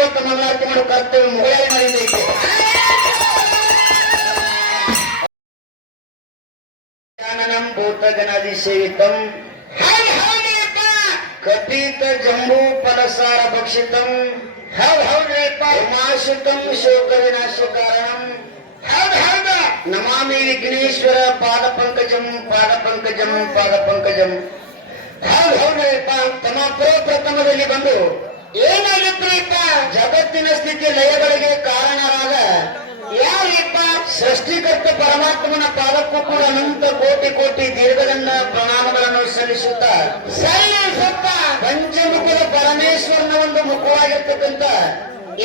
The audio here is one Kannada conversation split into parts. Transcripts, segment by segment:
ಇವತ್ತು ಮಂಗಳಾರತಿ ಮಾಡೋ ಕರ್ತವ್ಯ ಮುಗಿಯ ಮಾಡಿದ್ದೈತೆ ಜ್ಞಾನನಂ ಭೂತ ಗಣಾದಿ ಸೇವಿತಂ ಕಪಿತ ಜಂಬೂ ಫಲಸಾರ ಭಕ್ಷಿತಂ. ಹೌದು ಹೌದ್ರಿಪ್ಪ ಉಮಾಶಿತಂ ಶೋಕ ವಿನಾಶ ಕಾರಣಂ. ಹೌದು ಹೌದು. ನಮಾಮಿ ವಿಘ್ನೇಶ್ವರ ಪಾದ ಪಂಕಜಂ ಪಾದ ಪಂಕಜಂ ಪಾದ ಪಂಕಜಂ. ಹೌದು ಹೌದ್ರಿಪ್ಪ ತಮ್ಮ ಪ್ರಪ್ರಥಮದಲ್ಲಿ ಬಂದು ಏನಾಗಿತ್ರಿಪ್ಪ ಜಗತ್ತಿನ ಸ್ಥಿತಿ ಲಯಗಳಿಗೆ ಕಾರಣರಾದ ಯಾರಿಪ್ಪ? ಸೃಷ್ಟಿಕರ್ತ ಪರಮಾತ್ಮನ ಪಾದಕ್ಕೂ ಕೂಡ ಅನಂತ ಕೋಟಿ ಕೋಟಿ ದೇವರನ್ನ ಪ್ರಣಾಮಗಳನ್ನು ಸಲ್ಲಿಸುತ್ತಾ ಸಲ್ಲಿಸುತ್ತ ಪಂಚಮುಖದ ಪರಮೇಶ್ವರನ ಒಂದು ಮುಖವಾಗಿರ್ತಕ್ಕಂಥ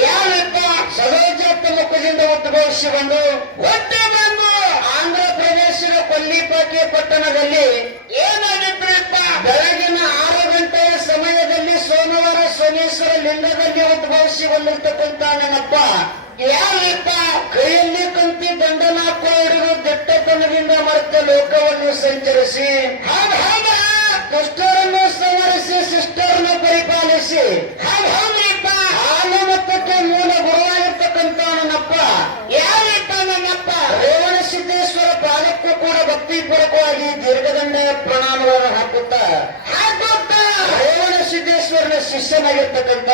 ಯಾರಿಪ್ಪ? ಸದೋಜಾತ ಮುಖದಿಂದ ಉದ್ಭವಿಸಿ ಬಂದು ಒಟ್ಟು ಬಂದು ಆಂಧ್ರ ಪ್ರದೇಶದ ಕೊಲ್ಲಿಪಾಕೆ ಪಟ್ಟಣದಲ್ಲಿ ಸೋಮೇಶ್ವರ ಒಂದು ಉದ್ಭವಿಸಿ ಬಂದಿರ್ತಕ್ಕಂತ ನನ್ನಪ್ಪ. ಯಾರಪ್ಪ? ಕೈಯಲ್ಲಿ ಕಂತಿ ದಂಡನ ಹಿಡಿದು ದಿಟ್ಟತನದಿಂದ ಮರೆತ ಲೋಕವನ್ನು ಸಂಚರಿಸಿ ದುಷ್ಟರನ್ನು ಸಂವರಿಸಿ ಸಿಸ್ಟರ್ನ ಪರಿಪಾಲಿಸಿ ಹಾಲು ಮತ್ತಕ್ಕೆ ಮೂಲ ಗುರುವಾಗಿರ್ತಕ್ಕಂತ ನನ್ನಪ್ಪ. ಯಾರಪ್ಪ ನನ್ನಪ್ಪ? ರೇವಣ ಸಿದ್ದೇಶ್ವರ ಪಾಲಕ್ಕೂ ಕೂಡ ದೀರ್ಘದಂಡ ಪ್ರಣಾಮಗಳನ್ನು ಹಾಕುತ್ತಾ ಶಿಷ್ಯನಾಗಿರ್ತಕ್ಕಂಥ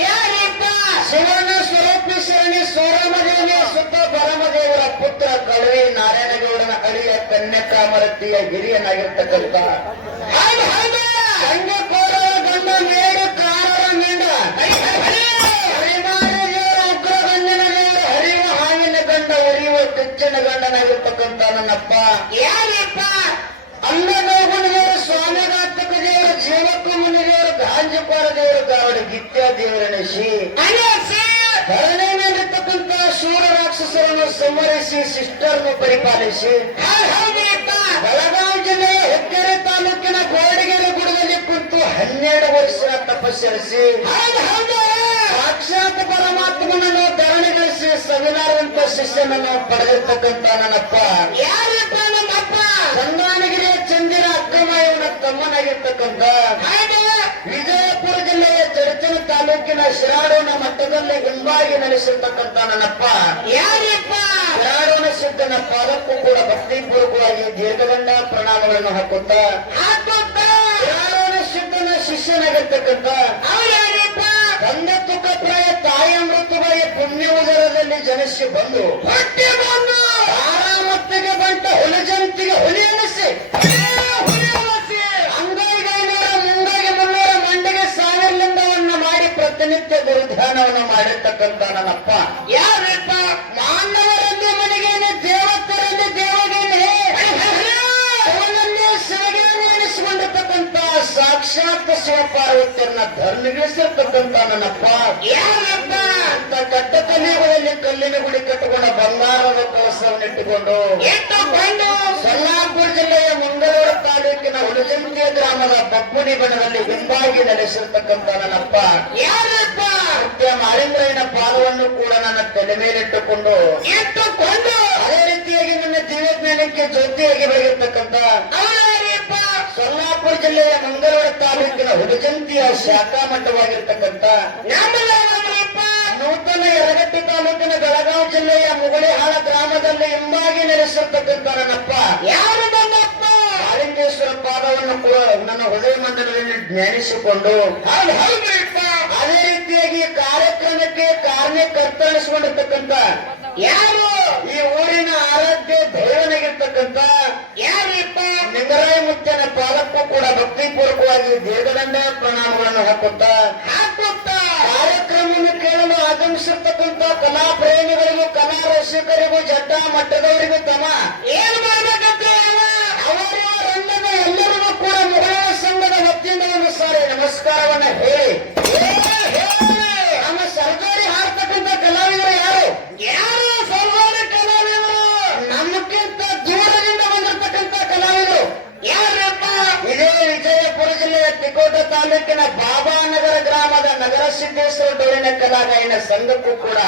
ಯಾರಿಪ್ಪ? ಶಿವನ ಸ್ವರೂಪೇಶ್ವರನಿ ಸೋರಾಮದೇವಿಯ ಸುತ್ತ ಬರಮದೇವರ ಪುತ್ರ ಕಳವಿ ನಾರಾಯಣಗೌಡನ ಅಳಿಯ ಕನ್ಯಕಾಮರತಿಯ ಹಿರಿಯನಾಗಿರ್ತಕ್ಕಂಥ ಹರಿವ ಹಾವಿನ ಗಂಡ ಉರಿಯುವ ಕೆಚ್ಚನ ಗಂಡನಾಗಿರ್ತಕ್ಕಂಥ ನನ್ನಪ್ಪ. ಯಾರಿಪ್ಪ? ಗಿತ್ಯ ದೇವರಣಿಸಿ ಶೂರ ರಾಕ್ಷಸರನ್ನು ಸಂವರಿಸಿ ಸಿಸ್ಟರ್ನು ಪರಿಪಾಲಿಸಿ ಬೆಳಗಾವಿ ಜಿಲ್ಲೆಯ ಹೆಗ್ಗೆರೆ ತಾಲೂಕಿನ ಗೋಡಿಗೆರೆ ಗುಡದಲ್ಲಿ ಕುಂತು ಹನ್ನೆರಡು ವರ್ಷ ತಪಸ್ಸರಿಸಿ ಸಾಕ್ಷಾತ್ ಪರಮಾತ್ಮನನ್ನು ಧರಣಿಗಳಿಸಿ ಸವಿನಾರಂತ ಶಿಷ್ಯನನ್ನು ಪಡೆದಿರ್ತಕ್ಕಂತ ನನ್ನಪ್ಪ. ಯಾರಪ್ಪ ನಮ್ಮಪ್ಪ? ಚಂದಾನಗಿರಿಯ ಚಂದಿರ ಅಕ್ರಮ ತಮ್ಮನಾಗಿರ್ತಕ್ಕಂಥ ತಮ್ಮನಾಗಿರ್ತಕ್ಕಂತ ವಿಜಯಪುರ ಚಡಚನ ತಾಲೂಕಿನ ಶಿರಾಡೋನ ಮಟ್ಟದಲ್ಲಿ ಗುಂಬಾಗಿ ನೆಲೆಸಿರ್ತಕ್ಕಂಥ ನನ್ನಪ್ಪ. ಯಾರಪ್ಪ? ಶಿರಾಡೋನ ಸಿದ್ದನ ಪಾದಕ್ಕೂ ಕೂಡ ಭಕ್ತಿಪೂರ್ವಕವಾಗಿ ದೀರ್ಘದಂಡ ಪ್ರಣಾಮಗಳನ್ನು ಹಾಕುತ್ತಾ. ಶಿರಾಡೋನ ಸಿದ್ದನ ಶಿಷ್ಯನಾಗಿರ್ತಕ್ಕಂಥ ತಂದೆ ತುಕಪ್ರಾಯ ತಾಯಿ ಅಮೃತವಾಗಿ ಪುಣ್ಯ ಉದರದಲ್ಲಿ ಜನಿಸಿ ಬಂದು ಹೊಟ್ಟೆ ಬಂದು ತಾರಾಮತ್ತಿಗೆ ಬಂಟ ಹುಲಿ ಜಂತಿಗೆ ಹುಲಿ ಗುರುಧ್ಯಾನವನ್ನು ಮಾಡಿರ್ತಕ್ಕಂಥ ನನ್ನಪ್ಪ ಯಾರಪ್ಪ? ಮಾನವರೆಂದು ಮನೆಗೇನೆ ದೇವತರಲ್ಲಿ ದೇವಗೇನೆ? ಶಿವಗೇನೆ ಎನಿಸಿಕೊಂಡಿರ್ತಕ್ಕಂಥ ಸಾಕ್ಷಾತ್ ಶಿವಪಾರ್ವತಿಯನ್ನ ಧರ್ಮಿಗಿಳಿಸಿರ್ತಕ್ಕಂಥ ನನ್ನಪ್ಪ. ಯಾರಪ್ಪ? ಅಂತ ಕಟ್ಟ ಕಲಿಯುಗದಲ್ಲಿ ಕಲ್ಲಿನ ಗುಡಿ ಕಟ್ಟಿಕೊಂಡ ಬಂಗಾರದ ಕಲಸವನ್ನಿಟ್ಟುಕೊಂಡು ಇಟ್ಟುಕೊಂಡು ಸೊಲ್ಲಾಪುರ ಜಿಲ್ಲೆಯ ಮಂಗಳೂರು ತಾಲೂಕಿನ ಹುಲಜಂತಿಯ ಗ್ರಾಮದ ಬಪ್ಪುಡಿ ಬಣದಲ್ಲಿ ಹಿಂಬಾಗಿ ನೆಲೆಸಿರ್ತಕ್ಕಂಥ ನನ್ನಪ್ಪ. ಯಾರಪ್ಪ? ಸತ್ಯ ಮಾರಿಂದ್ರಯ್ಯನ ಪಾದವನ್ನು ಕೂಡ ನನ್ನ ತಲೆ ಮೇಲಿಟ್ಟುಕೊಂಡು ಇಟ್ಟುಕೊಂಡು ಅದೇ ರೀತಿಯಾಗಿ ನನ್ನ ಜೀವಜ್ಞಾನಕ್ಕೆ ಜ್ಯೋತಿಯಾಗಿ ಬೆಳೆದಿರ್ತಕ್ಕಂಥ ಸೊಲ್ಲಾಪುರ ಜಿಲ್ಲೆಯ ಮಂಗಳೂರು ತಾಲೂಕಿನ ಹುಡುಜಂತಿಯ ಶಾಖಾ ಮಠವಾಗಿರ್ತಕ್ಕಂಥ ನೂತನ ಯರಗಟ್ಟಿ ತಾಲೂಕಿನ ಬೆಳಗಾವಿ ಜಿಲ್ಲೆಯ ಮುಗುಳಿಹಾಳ ಗ್ರಾಮದಲ್ಲಿ ಹಿಂಬಾಗಿ ನೆಲೆಸಿರ್ತಕ್ಕಂಥ ನನ್ನಪ್ಪ. ಯಾರು ನನ್ನಪ್ಪ? ಕಾಳಿಂಗೇಶ್ವರ ಪಾದವನ್ನು ಕೂಡ ನನ್ನ ಹೃದಯ ಮಂದಿರದಲ್ಲಿ ಜ್ಞಾನಿಸಿಕೊಂಡು ಹೌದು ರೀತಿಯಾಗಿ ಕಾರ್ಯಕ್ರಮಕ್ಕೆ ಕಾರಣ ಅನಿಸ್ಕೊಂಡಿರ್ತಕ್ಕಂತ ಯಾರು ಈ ಊರಿನ ಆರಾಧ್ಯ ಯಾರು ಇಪ್ಪ ನಿಂಗರಾಯ ಮುತ್ತಿನ ಪಾಲಕ್ಕೂ ಕೂಡ ಭಕ್ತಿಪೂರ್ವಕವಾಗಿ ದೀರ್ಘದಂಡ ಪ್ರಣಾಮಗಳನ್ನು ಹಾಕುತ್ತ? ಹಾಕುತ್ತ? ಕಾರ್ಯಕ್ರಮವನ್ನು ಕೇಳಲು ಆಗಮಿಸಿರ್ತಕ್ಕಂತ ಕಲಾ ಪ್ರೇಮಿಗಳಿಗೂ ಕಲಾ ರಸಿಕರಿಗೂ ಜಟ್ಟ ಮಟ್ಟದವರಿಗೂ ತಮ್ಮ ಏನ್ ಜಿಲ್ಲೆಯ ತಾಲೂಕಿನ ಬಾಬಾ ನಗರ ಗ್ರಾಮದ ನಗರ ಸಿದ್ದೇಶ್ವರ ಡೋಳಿನ ಕಲಾಗಾಯನ ಸಂಘಕ್ಕೂ ಕೂಡ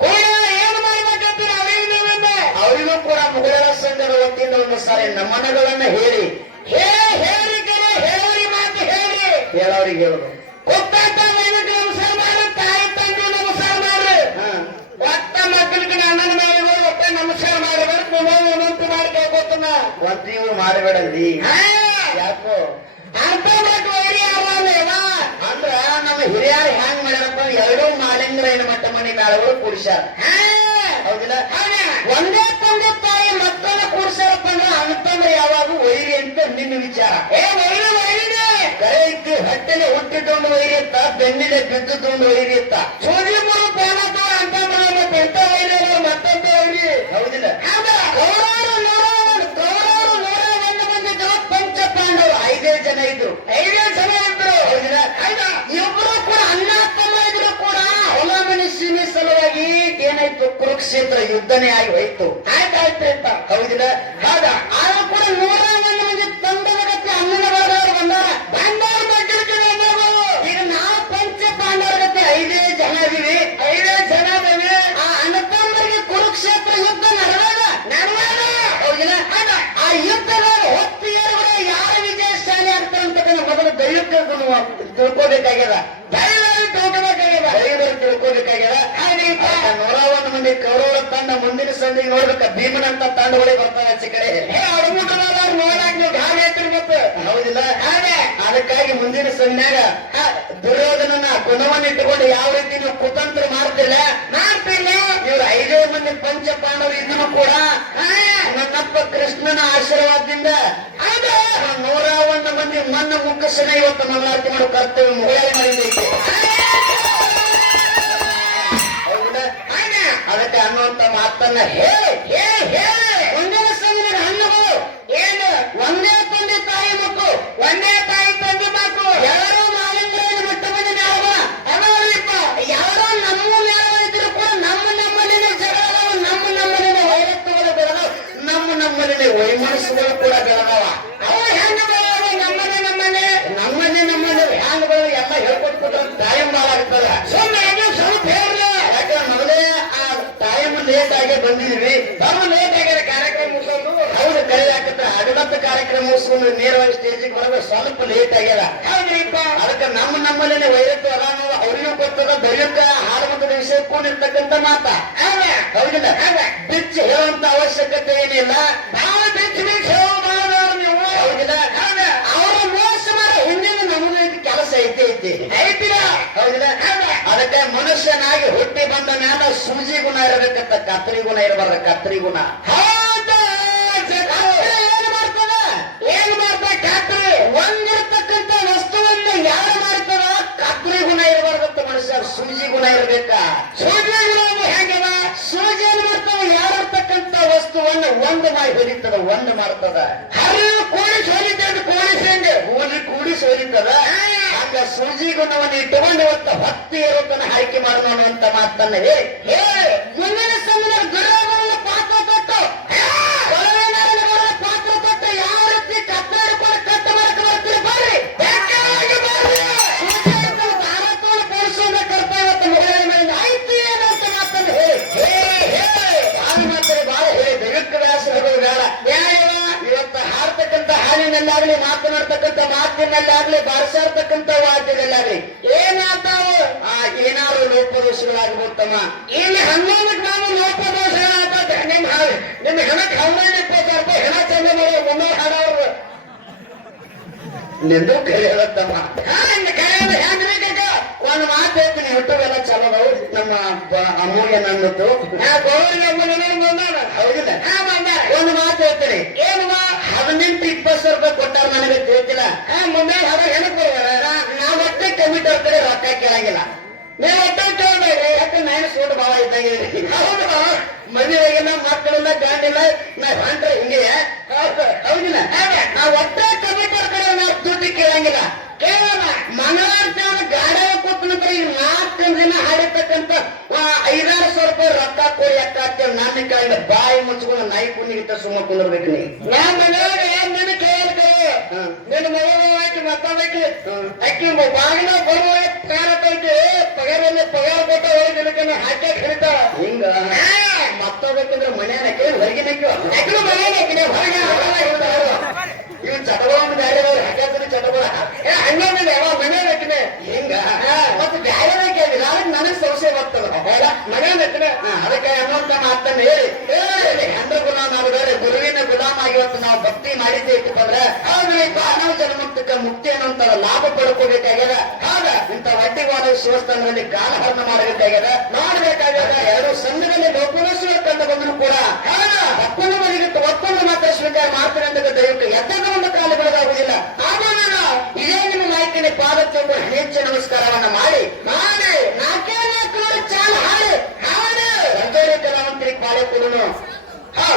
ಕೂಡ ಏನ್ ಮಾಡ್ಬೇಕಂತ ಅವರಿಗೆ ಕೂಡ ಮುಗಳ ಸಂಘದ ವತಿಯಿಂದ ಒಂದು ಸಾರಿ ನಮನಗಳನ್ನ ಹೇಳಿ. ಹೇ ಹೇಳಿ ಮಾತು ಹೇಳಿ ಹೇಳೋರಿಗೆ ಹೇಳು ಕುತ್ತಂತ ಮೈನಕ್ಕೆ ನಮಸ್ಕಾರ ಮಾಡು ತಾಯಿ ತಂದಿನ ಮಕ್ಕಳಿಗೆ ಅಣ್ಣನ ಮೇಲೆ ಒಟ್ಟೆ ನಮಸ್ಕಾರ ಮಾಡಬೇಕು ವಿನಂತಿ ಮಾಡಿ ಕೇಳ್ಕೊತನ ಒಂದಿವು ಮಾಡಬೇಡಂದಿ ಹಾ. ಯಾಕೋ? ಅಂದ್ರ ನಮ್ಮ ಹಿರಿಯರು ಹ್ಯಾಂಗ್ ಮಾಡ್ಯಾರಪ್ಪ? ಎರಡೂ ಮಾಲಿಂಗ್ರ ಏನ್ ಮಟ್ಟ ಮನೆ ಮೇಳಗಳು ಕೂಡಿಸ್ಯಾರ ಹೌದಿಲ್ಲ? ಒಂದೇ ತಂದೆ ತಾಯಿ ಮತ್ತೊಂದು ಕೂಡಿಸ್ಯಾರಪ್ಪ ಅಂದ್ರ ಅಂತಂದ್ರೆ ಯಾವಾಗ ವೈರಿ ಅಂತ ನಿನ್ನ ವಿಚಾರ. ಏ ವೈರಿ ವೈರಿನೇ! ಕರೆ ಇತ್ತು ಹೊಟ್ಟೆಲೆ ಹುಟ್ಟಿದ್ದೊಂದು ವೈರಿ ಇತ್ತ ಬೆನ್ನಿಲೆ ಬಿದ್ದದ್ದೊಂದು ವೈರಿ ಇತ್ತ. ಸೂಜಿ ಮುರು ಪೋನತ ಅಂತ ಮತ್ತೆ ಎಂತ ವೈರಿ ಅಲ್ಲ ಮತ್ತೊಂದು ವೈರಿ ಹೌದಿಲ್ಲ ಹೌದಾ? ಕೌರವರು ನೂರ ಕೌರವರು ನೂರ ಒಂದು ಮಂದಿ ಜನ ಪಂಚ ಪಾಂಡವರು ಐದೇ ಜನ ಇದ್ರು ಐದೇ ಜನ ಇದ್ರು ಹೌದಿಲ್ಲ ಹೌದಾ? ಇಬ್ಬರು ಕೂಡ ಅಣ್ಣ ತಮ್ಮ ಇದ್ರು ಕೂಡ ಅವಲಂಬನೆ ಸೀಮೆ ಸಲುವಾಗಿ ಏನಾಯ್ತು ಕುರುಕ್ಷೇತ್ರ ಯುದ್ಧನೇ ಆಗಿ ಹೋಯ್ತು. ಆಯ್ತಾಯ್ತು ಅಂತ. ಹೌದಿಲ್ಲ ಹೌದ? ಆಗ ಕೂಡ ನೂರ ಒಂದು ಮಂದಿ ತಂಡದ ಗತಿ ಅಣ್ಣನ ವರ್ಗದವರು ಬಂದಾರ. ಬಂದವ್ರ ಬಂದವರು. ಈಗ ನಾವು ಪಂಚ ಪಾಂಡವರ ಗತಿ ಐದೇ ಜನ ಐದೇ ಜನ ಇದಾವೆ. ಆ ಕುರುಕ್ಷೇತ್ರ ಯುದ್ಧ ನಡೆದಾಗ ಹೌದಿಲ್ಲ ಆ ಯುದ್ಧದ ಹೊತ್ತು ಏರುಗಳ ಯಾರ ವಿಜಯಶಾಲಿ ಆಗ್ತಾರೆ ಅಂತಕ್ಕಂಥ ಮೊದಲು ಗುಣ ತಿಳ್ಕೋಬೇಕಾಗ್ಯದ? ದಯವಾಗಿ ತಿಳ್ಕೋಬೇಕಾಗ್ಯದ? ದೈವರು ತಿಳ್ಕೋಬೇಕಾಗ್ಯದ? ನೂರ ತನ್ನ ಕೌರವರ ತಂಡ ಮುಂದಿನ ಸಂದಿಗೆ ನೋಡ್ಬೇಕ. ಭೀಮನಂತ ತಂಡಗಳೇ ಬರ್ತಾವೆ ಆಚೆ ಕಡೆ ಏ ಅಡುಮುಟ್ಟದವ್ರು ನೋಡಕ್ ನೀವು ಮತ್ತೆ? ಹೌದಿಲ್ಲ. ಹೌದೇ ಅದಕ್ಕಾಗಿ ಮುಂದಿನ ಸಂಧ್ಯಾಗ ಆ ದುರ್ಯೋಧನನ ಗುಣವನ್ನು ಇಟ್ಟುಕೊಂಡು ಯಾವ ರೀತಿ ನೀವು ಕುತಂತ್ರ ಮಾಡ್ತಿಲ್ಲ ಮಾಡ್ತಿಲ್ಲ ಇವ್ರು ಐದೇ ಮಂದಿ ಪಂಚ ಪಾಂಡವರು ಇದ್ರು ಕೂಡ ಹಾ, ನನ್ನಪ್ಪ ಕೃಷ್ಣನ ಆಶೀರ್ವಾದದಿಂದ ನೂರ ಒಂದು ಮಂದಿ ಮನ್ನ ಮುಖಸನ ಇವತ್ತು ಮಂಗಳಾರತಿ ಮಾಡೋ ಕರ್ತವ್ಯ ಮುಗಿಯಾಗಿ ಅನ್ನುವಂತ ಮಾತನ್ನ ಹೇಳಿ ಹೇಳಿ ಹೇಳಿ. ಒಂದೇ ಸಂದಿನ ಹಣ್ಣುಗಳು. ಏನು? ಒಂದೇ ತಂದೆ ತಾಯಿ ಮಕ್ಕಳು ಒಂದೇ ತಾಯಿ ತಂದೆ ಮಕ್ಕಳು ಯಾರೋ ಮಾಲಿನ್ಯವನ್ನು ಬಿಟ್ಟು ಬಂದಿದೆ ನಾವು ಅದವರಿಪ್ಪ ಯಾರೋ ನಮ್ಮ ಮೇಲೆ ಇದ್ರು ಕೂಡ ನಮ್ಮ ನಮ್ಮಲ್ಲಿನ ಜಗಳಗಳು, ನಮ್ಮ ನಮ್ಮಲ್ಲಿನ ವೈರತ್ವಗಳು ಬೆಳೆದವು ನಮ್ಮ ನಮ್ಮಲ್ಲಿನ ವೈಮನಸ್ಸುಗಳು ಕೂಡ ಬೆಳೆದವ. ಅವ ಹೆಂಗ ಬೆಳೆದವ ನಮ್ಮನೆ ನಮ್ಮನೆ. ನಮ್ಮನೆ ನಮ್ಮಲ್ಲಿ ಹ್ಯಾಂಗ್ಗಳು ಎಲ್ಲ ಹೇಳ್ಕೊಟ್ಬಿಟ್ರೆ ಟೈಮ್ ಬಾಳಾಗ್ತದ ಸುಮ್ಮನೆ ಅದು ಸ್ವಲ್ಪ ಹೇಳ್ರಿ ಯಾಕಂದ್ರೆ ಮೊದಲೇ ಆ ಟೈಮ್ ಲೇಟ್ ಆಗಿ ಬಂದಿದ್ವಿ ಬರುವ ಲೇಟ್ ಆಗಿದೆ ಕಾರ್ಯಕ್ರಮ ಮುಗಿಸೋದು ಹೌದು ಕರೆ ಯಾಕಂದ್ರೆ ಅಗಲತ್ತ ಕಾರ್ಯಕ್ರಮ ಮುಗಿಸ್ಕೊಂಡು ನೇರವಾಗಿ ಸ್ಟೇಜಿಗೆ ಬರೋದು ಸ್ವಲ್ಪ ಲೇಟ್ ಆಗ್ಯದ. ಹೌದ್ರಿಪ್ಪ. ಅದಕ್ಕೆ ನಮ್ಮ ನಮ್ಮಲ್ಲೇ ವೈರತ್ವ ಅದ ನಾವು ಅವ್ರಿಗೂ ಗೊತ್ತದ ದೈವಿಕ ಹಾಡುವಂತ ವಿಷಯ ಕೂಡಿರ್ತಕ್ಕಂಥ ಮಾತ. ಹೌದಾ? ಹೌದಿಲ್ಲ? ಬಿಚ್ಚಿ ಹೇಳುವಂತ ಅವಶ್ಯಕತೆ ಏನಿಲ್ಲ. ಮನುಷ್ಯನಾಗಿ ಹುಟ್ಟಿ ಬಂದ ನಾನು ಸೂಜಿ ಗುಣ ಇರಬೇಕಂತ ಕತ್ರಿ ಗುಣ ಇರಬಾರ್ದ, ಕತ್ರಿ ಗುಣ. ಕತ್ರಿ ಏನ್ ಮಾಡ್ತದ? ಏನ್ ಮಾಡ್ತಾ ಖಾತ್ರಿ ಒಂದಿರ್ತಕ್ಕಂಥ ವಸ್ತುವನ್ನ ಯಾರು ಮಾಡ್ತಾರ ಕತ್ರಿ ಗುಣ ಇರಬಾರ್ದಂತ ಮನುಷ್ಯ ಸೂಜಿ ಗುಣ ಇರಬೇಕ? ಸೂರ್ಯಗಳು ಹೆಂಗದ? ಸೂಜಿ ಏನ್ ಯಾರಿರ್ತಕ್ಕಂಥ ವಸ್ತುವನ್ನು ಒಂದು ಮಾಡಿ ಹೊಲಿತದ, ಒಂದು ಮಾಡ್ತದ. ಹರಿವು ಕೂಡಿಸಿ ಕೋಳಿ ಕೂಡಿಸಿ ಹೆಂಗೆ? ಕೂಡಿ ಕೂಡಿಸಿ ಹೊಲಿತದ ಹಂಗ ಸೂಜಿ ಗುಣವನ್ನು ಇಟ್ಟುಕೊಂಡು ಇವತ್ತು ಭಕ್ತಿ ಇರೋದನ್ನ ಆಯ್ಕೆ ಮಾಡೋಣ ಅಂತ ಮಾತನ್ನ ಹೇ ಹೇಳಿ ಮುಂದಿನ ಹಾಡಿನಲ್ಲಾಗ್ಲಿ ಮಾತನಾಡ್ತಕ್ಕಂಥ ಮಾತಿನಲ್ಲಾಗ್ಲಿ ಬಾರಿಸಾಡ್ತಕ್ಕಂಥ ವಾದ್ಯದಲ್ಲಾಗ್ಲಿ ಏನಾಗ್ತಾವ, ಆ ಏನಾದ್ರು ಲೋಪದೋಷಗಳಾಗ್ಬೋದು ತಮ್ಮ ಇಲ್ಲಿ ಹನ್ನೊಂದಕ್ಕೆ ನಾವು ಲೋಪದೋಷಗಳಾಗ ನಿಮ್ ಹಾವಿ ನಿಮ್ಮ ಹೆಣಕ್ಕೆ ಹನ್ನೊಂದು ಇಪ್ಪತ್ತು ಸಾವಿರ ರೂಪಾಯಿ ಹೆಣ ಚಂದ ಮಾಡೋ ಮುನ್ನೂರು ಹಾಡೋರು ನಿಂದು ಕೈ ಹೇಳತ್ತಮ್ಮ. ಹಾ ಇನ್ನು ಕೈಯಲ್ಲಿ ಹೆಂಗ್ ಒಂದು ಮಾತು ಹೇಳ್ತೀನಿ ಯೂಟ್ಯೂಬ್ ಎಲ್ಲ ಚಲೋ. ನಮ್ಮ ಬ- ಅಮ್ಮೂಲ್ಯ ನನ್ನದು ನಾ ಗೌರಿಗೆ ಒಬ್ಬ ನನಗೆ ಬಂದಾನ. ಹೌದಿಲ್ಲ ಹಾ ಬಂದಾರ. ಒಂದು ಮಾತು ಹೇಳ್ತೀನಿ ಏನು ಹದಿನೆಂಟು ಇಪ್ಪತ್ತು ಸಾವಿರ ರೂಪಾಯಿ ಕೊಟ್ಟಾರ ನನಗೆ ತಿಳಿತಿಲ್ಲ ಹಾ ಮುಂದೆ ಅವಾಗ ಹೆಣಕ್ ಬರ್ವಾರ. ನಾ- ಒಟ್ಟೆ ಕಮಿಟರ್ ಕಡೆ ರೊಕ್ಕ ಕೇಳಂಗಿಲ್ಲ ನೀವು ಒಟ್ಟೆ ಕೇಳ್ಬೇಡಿ. ಯಾಕೆ ನಾನು ಸೂಟ್ ಭಾಳ ಇದ್ದಂಗೆ ಹೌದು. ಮದುವೆಗಿಲ್ಲ ಮಕ್ಕಳಿಲ್ಲ ಗಾಂಡಿಲ್ಲ ನಾ ಹೊಂಟ್ರೆ ಹಿಂಗೆ ಹೌದು. ಹೌದಿಲ್ಲ ಹೌದು. ನಾ ಒಟ್ಟೆ ಕಮಿಟರ್ ಕಡೆ ನಾವು ದುಡ್ಡು ಕೇಳಂಗಿಲ್ಲ ಮನೋರಂಜನ ಗಾಡಿ ಕೂತ ಈ ನಾಲ್ಕು ದಿನ ಹಾಡಿರ್ತಕ್ಕಂಥ ಆ, ಐದಾರು ಸಾವಿರ ರೂಪಾಯಿ ರೊಕ್ಕ ಕೊಡಿ ಅಕ್ಕ ಅಂತೇಳಿ ನನ್ನ ಕಾಯಿಲೆ ಬಾಯಿ ಮುಚ್ಕೊಂಡು ನಾಯಿ ಕುಣಿಗಿತ್ತ ಸುಮ್ಮ ಕುಂದಿರ್ಬೇಕು ನೀ ನಾನ್ ಮನೆಯಾಗ ಏನ್ ನಿನ್ನ ಕೇಳಲ್ ನಿನ್ನ ಮಗಳು ಆಕಿ. ಹ್ಮ್. ಬಾಗಿನ ಬರುವ ಪಗಾರ ತಂತಿ ಪಗಾರದಲ್ಲಿ ಪಗಾರ ಕೊಟ್ಟ ಹೋಗಿ ಇದಕ್ಕೆ ಹಾಕಿ ಹಿಡಿತಾಳ. ಹಿಂಗ ಮತ್ತೋಗ್ಬೇಕಂದ್ರೆ ಮನೆಯನ್ನ ಕೇಳಿ ಹೊರಗಿನ ಆಕಿನೂ ಮನೆಯಾಗ ಆಕಿನೇ ಹೊರಗೆ. ಇವ್ ಚಟಗಳ ಗಾಡಿ ಏ, ರೀತಿ ಮಾಡಿದ್ದೆ ಇಟ್ಟುಕೊಂಡ್ರೆ ಆಮೇಲೆ ಮಾನವ ಜನ್ಮಕ್ಕೆ ಮುಕ್ತಿಯನ್ನು ಅಂತ ಲಾಭ ಪಡ್ಕೋಬೇಕಾಗ್ಯದ. ಆಗ ಇಂತ ವಡ್ಡಿವಾದ ಶಿವಸ್ಥಾನದಲ್ಲಿ ಗಾನಹರಣ ಮಾಡಬೇಕಾಗ್ಯದ. ಮಾಡಬೇಕಾಗ್ಯದ. ಎರಡು ಸಂಘದಲ್ಲಿ ಗೋಕುಲೇಶ್ವರ ಕಂಡು ಬಂದರೂ ಕೂಡ. ಒಪ್ಪಂದ ಮನೆಗೆ ಒಪ್ಪಂದ ಮಾತ್ರ ಸ್ವೀಕಾರ ಮಾಡ್ತಾರೆ ಅಂತ ದಯವಿಟ್ಟು ಎದ್ದಾಗ ಒಂದು ಕಾಲ ಬೆಳೆದಾಗುವುದಿಲ್ಲ ಆಮೇಲೆ ಇದೇ ನಿಮ್ಮ ನಾಯಕನ ಪಾದಕ್ಕೆ ಒಂದು ಹೆಚ್ಚು ನಮಸ್ಕಾರವನ್ನ ಮಾಡಿ ಮಾಡಿ, ನಾಲ್ಕೇ ನಾಲ್ಕು ಚಾಲ ಹಾಡಿ ಹಾಡಿ. ಸಂಜೆ ಕಾಲ ಕೊಡೋಣ. ಹಾ